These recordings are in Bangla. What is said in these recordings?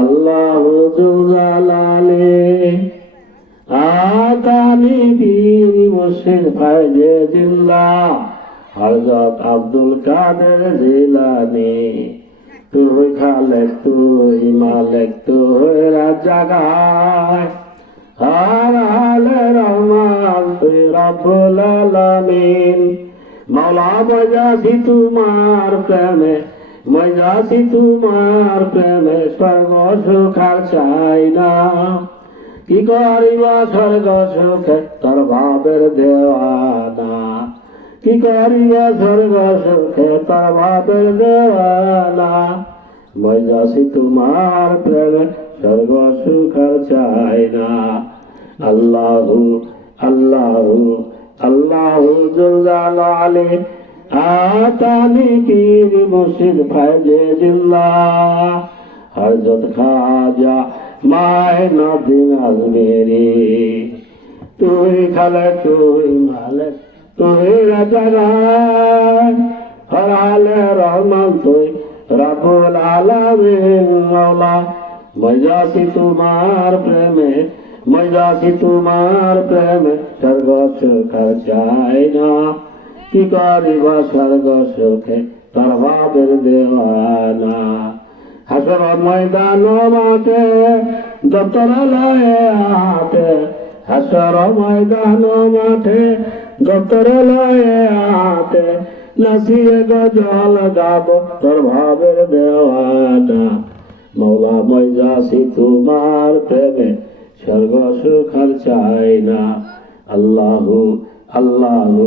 আল্লাহ জালালে আতানি জিল্লা, হযরত আব্দুল কাদের জিলানি। খালেক, তুই মালেক, তুই রাজাগায় আর আলে রহমান, তুই রব্বুল আলামিন। মাওলা মজাসি তোমার প্রেমে মজাসি তোমার প্রেমে স্বর্গ সুখার চাই না কি করিব স্বর্গ সুখে তোর ভাবের দেওয়ানা। কি করিব স্বর্গ সুখে তোর ভাবের দেওয়ানা। মজাসি তোমার প্রেমে স্বর্গ সুখার চাই না আল্লাহু আল্লাহু আল্লাহু জুলালে আতানি পীর মুর্শিদ ফাইজে জিল্লা হযরত খাজা মায় নদিন আজমেরি। তুই খালে, তুই মালিক তুই রাজা গায় হরালে রহমান, তুই রাবুল আলামিন মাওলা। মজাসি তোমার প্রেমে মজাসি তোমার প্রেমে স্বর্গ সুখার চাই না। কি করিব স্বর্গ সুখে তোর ভাবের দেওয়ানা হাসর ময়দান মাঠে দপ্তর লয়ে হাতে হাসর ময়দান মাঠে দপ্তর লয়ে হাতে নাচিয়ে গজল গাব, তোর ভাবের দেওয়ানা মৌলা ময়জাসি তোমার প্রেমে স্বর্গ সুখার চাই না। আল্লাহু আল্লাহু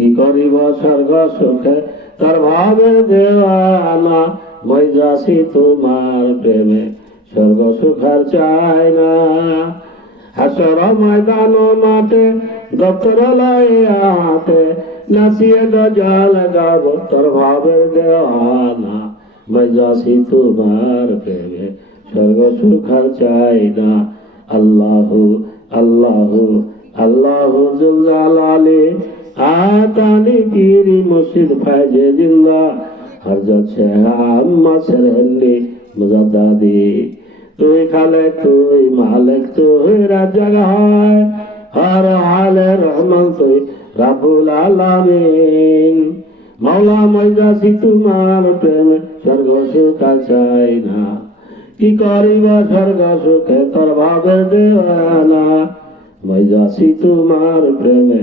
কি করিব স্বর্গ সুখে? তার ভাবে দেওয়ানা মজাসি তোমার প্রেমে। স্বর্গ সুখার চাই না। হাসর ময়দান মাঠে দপ্তর হাতে নাচিয়ে গজল গাব। তোর ভাবের দেওয়ানা মজাসি তোমার প্রেমে। স্বর্গ সুখার চাই না। আল্লাহু আল্লাহু আল্লাহু জুল্লালে আতানি পীরি মুর্শিদ ফাইজে জিল্লা, হযরত শেখ আহমদ সেরহল্লি মুজাদ্দাদি। তুই খালে তুই মালিক, তুই রাজা হয়, হর হালে রহমান, তুই রাবুল আলামিন। মাওলা মজাসি তোমার প্রেম স্বর্গ সুখা চাই না। কি করিব স্বর্গ সুখে তোর ভাবের দেওয়ানা? মজাসি তোমার প্রেমে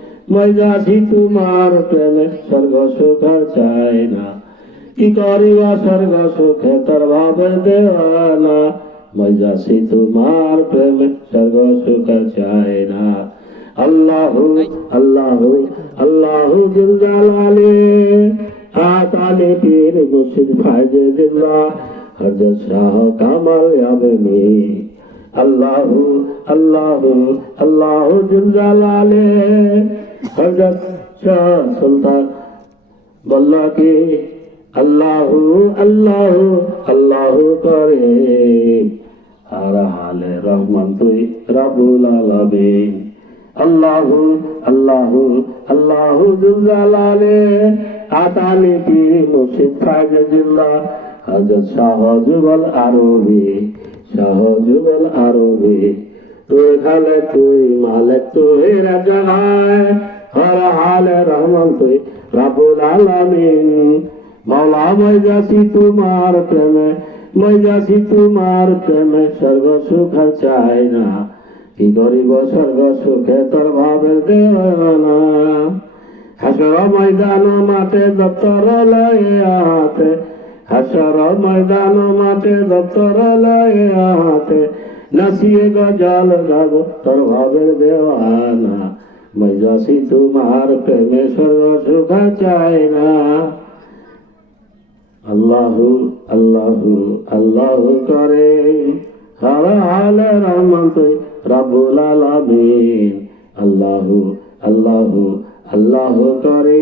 মজাসি তোমার প্রেমে স্বর্গ সুখার চাই না। কি করিবা স্বর্গ সুখে তোর ভাবের দেওয়ানা। মজাসি তোমার প্রেমে স্বর্গ সুখার চাই না। আল্লাহু আল্লাহু আল্লাহু জুলজালালে আতালে পীর মুর্শিদ ফাইজে জিল্লা। হযরত শাহ কামাল আবনি। আল্লাহু আল্লাহু আল্লাহু জুলজালালে হযরত শাহ সুলতান বল্লা কি আল্লাহু আল্লাহু আল্লাহু করে। আর হালে রহমান তুই রাবুল আলামিন। আল্লাহু আল্লাহু আল্লাহু জুলালে আতানি পীর মুর্শিদ খাজা জিল্লা। হযরত শাহ যুগল আরবি, শাহ যুগল আরবি। তুই খালে তুই মালিক, তুই রাজা হর রহমান তুই রাবুল মৌলা মজাসি তোমার প্রেমে যাচ্ছি তোমার প্রেমে, স্বর্গ সুখ চাই না। কি করিব স্বর্গ সুখে, তোর ভাবের দেওয়ানা। হাসর ময়দান মাঠে দপ্তর লয়ে হাতে, হাসর ময়দান মাঠে দপ্তর লয়ে হাতে, নাচিয়ে গজাল গাব, তোর ভাবের দেওয়ানা। যাচ্ছি তোমার প্রেমে স্বর্গ সুখ চাই না। আল্লাহু আল্লাহু আল্লাহু করে। হর হালে রহমান তুই রব্বুল আলামিন। আল্লাহু আল্লাহু আল্লাহু করে।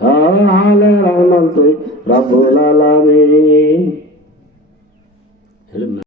হর হালে রহমান তুই রব্বুল আলামিন।